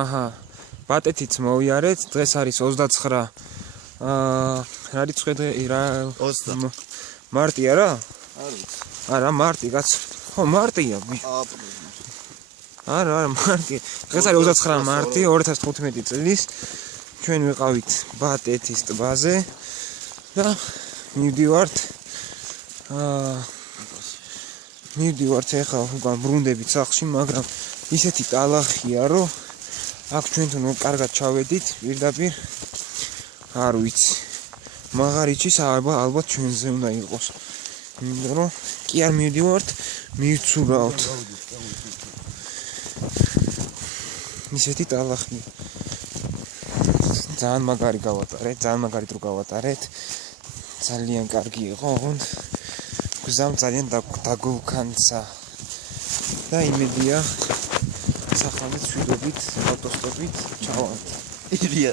აჰა. ბატეთიც მოვიარეთ, დღეს არის 29 რა რიცხვი რა 20 მარტია რა? არის. არა, მარტი კაც. ხო, მარტია. არა, მარტი. დღეს არის 29 მარტი 2015 წლის. ჩვენ ვიყავით ბატეთის ტბაზე და მივდივართ ეხლა უკან ბრუნდებით სახლში, მაგრამ ისეთი ტალახია, რომ აქ ჩვენ თუ კარგად ჩავედით, პირდაპირ არ ვიცი. მაღარიჩის ალბათ ჩვენზე უნდა იყოს. იმიტომ რომ კი არ მივდივართ, მივცურავთ. ისეთი ტალახია. ძალიან მაგარი გავატარეთ, ძალიან მაგარი დრო გავატარეთ. ძალიან კარგი იყო, ოღონდ გზამ ძალიან დაგულქანცა. და იმედია სახალხო შვიდობით, ავტოსტოპით ჩავართ. ილია.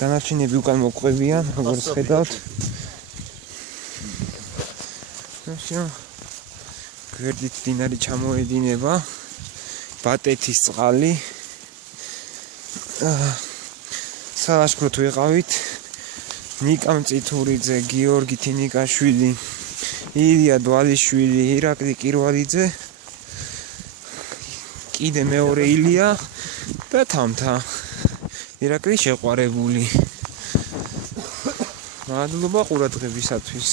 განარჩენები უკან მოყვებიან, როგორც ხედავთ. ნახე. გვერდით დინარი ჩამოედინება. ბატეთის წყალი. სალაშქროთ ვიყავით. ნიკა მწითურიძე, გიორგი თინიკაშვილი, ილია დვალიშვილი, ირაკლი კირვალიძე. კიდე მეორე ილია და თამთა. ირაკლი შეყვარებული. მადლობა ყურადღებისათვის.